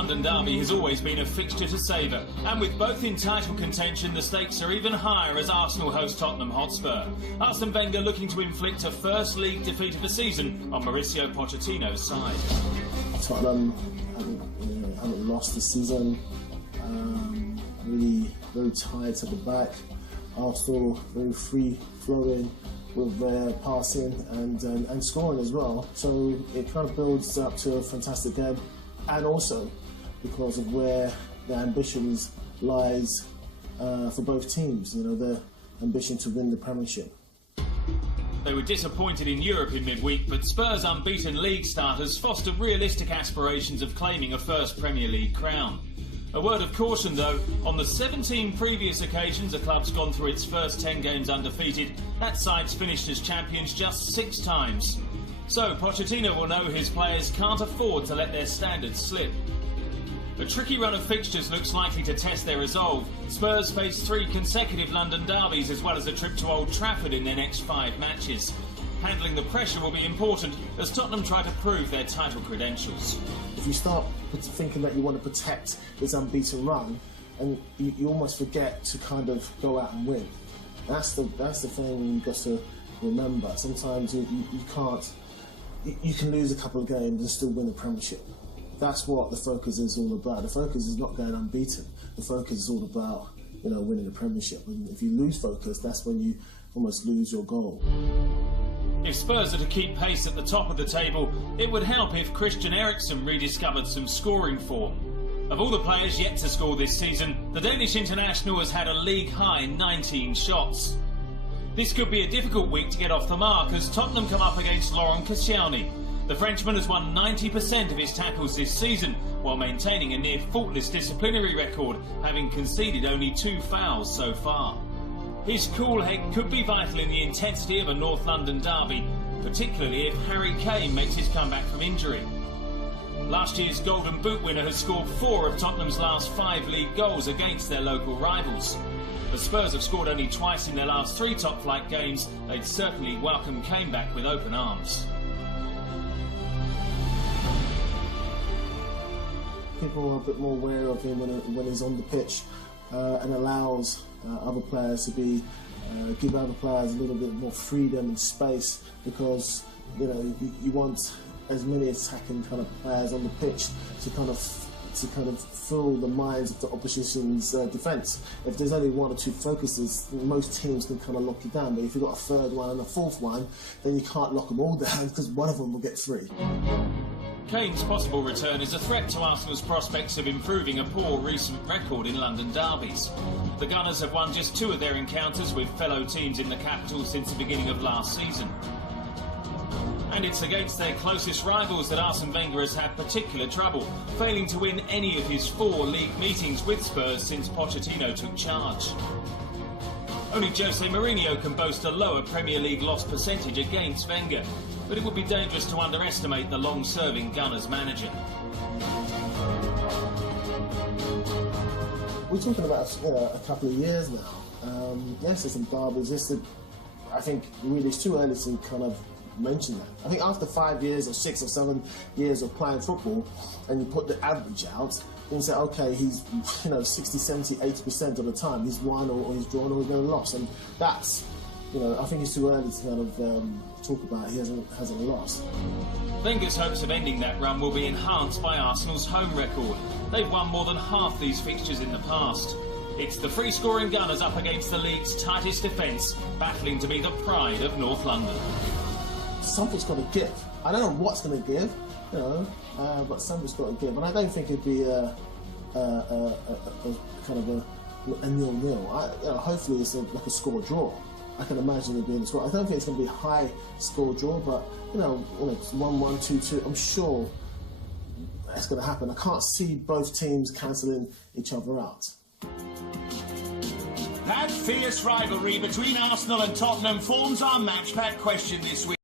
London derby has always been a fixture to savour, and with both in title contention, the stakes are even higher as Arsenal host Tottenham Hotspur. Arsene Wenger looking to inflict a first league defeat of the season on Mauricio Pochettino's side. Tottenham haven't lost this season. Really very tight at the back. Arsenal very free-flowing with their passing and scoring as well. So it kind of builds up to a fantastic game. And also because of where the ambitions lies for both teams, you know, their ambition to win the Premiership. They were disappointed in Europe in midweek, but Spurs' unbeaten league starters fostered realistic aspirations of claiming a first Premier League crown. A word of caution though, on the 17 previous occasions a club's gone through its first 10 games undefeated, that side's finished as champions just 6 times. So Pochettino will know his players can't afford to let their standards slip. A tricky run of fixtures looks likely to test their resolve. Spurs face 3 consecutive London derbies as well as a trip to Old Trafford in their next 5 matches. Handling the pressure will be important as Tottenham try to prove their title credentials. If you start thinking that you want to protect this unbeaten run, and you almost forget to kind of go out and win. That's the thing you've got to remember. Sometimes you can't. You can lose a couple of games and still win the Premiership. That's what the focus is all about. The focus is not going unbeaten. The focus is all about, you know, winning the Premiership. And if you lose focus, that's when you almost lose your goal. If Spurs are to keep pace at the top of the table, it would help if Christian Eriksen rediscovered some scoring form. Of all the players yet to score this season, the Danish international has had a league-high 19 shots. This could be a difficult week to get off the mark as Tottenham come up against Laurent Koscielny. The Frenchman has won 90% of his tackles this season, while maintaining a near-faultless disciplinary record, having conceded only 2 fouls so far. His cool head could be vital in the intensity of a North London derby, particularly if Harry Kane makes his comeback from injury. Last year's Golden Boot winner has scored 4 of Tottenham's last 5 league goals against their local rivals. The Spurs have scored only twice in their last 3 top-flight games. They'd certainly welcome Kane back with open arms. People are a bit more aware of him when he's on the pitch and allows other players to give other players a little bit more freedom and space, because you know you want as many attacking kind of players on the pitch to kind of fill the minds of the opposition's defence. If there's only 1 or 2 focuses, most teams can kind of lock you down. But if you've got a 3rd one and a 4th one, then you can't lock them all down because one of them will get free. Kane's possible return is a threat to Arsenal's prospects of improving a poor recent record in London derbies. The Gunners have won just 2 of their encounters with fellow teams in the capital since the beginning of last season. And it's against their closest rivals that Arsene Wenger has had particular trouble, failing to win any of his 4 league meetings with Spurs since Pochettino took charge. Only Jose Mourinho can boast a lower Premier League loss percentage against Wenger, but it would be dangerous to underestimate the long-serving Gunners manager. We're talking about a couple of years now. Yes, there's some derbies. I think really it's too early to kind of mention that. I think after 5 years or 6 or 7 years of playing football, and you put the average out, then you say, okay, he's 60, 70, 80% of the time he's won or he's drawn or he's lost, and that's I think it's too early to kind of talk about he hasn't lost. Wenger's hopes of ending that run will be enhanced by Arsenal's home record. They've won more than half these fixtures in the past. It's the free-scoring Gunners up against the league's tightest defence, battling to be the pride of North London. Something's got to give. I don't know what's going to give, but something's got to give. And I don't think it'd be a kind of a 0-0. Hopefully it's like a score draw. I can imagine it being a score. I don't think it's going to be a high score draw, but it's 1-1, 2-2. I'm sure that's going to happen. I can't see both teams cancelling each other out. That fierce rivalry between Arsenal and Tottenham forms our match pack question this week.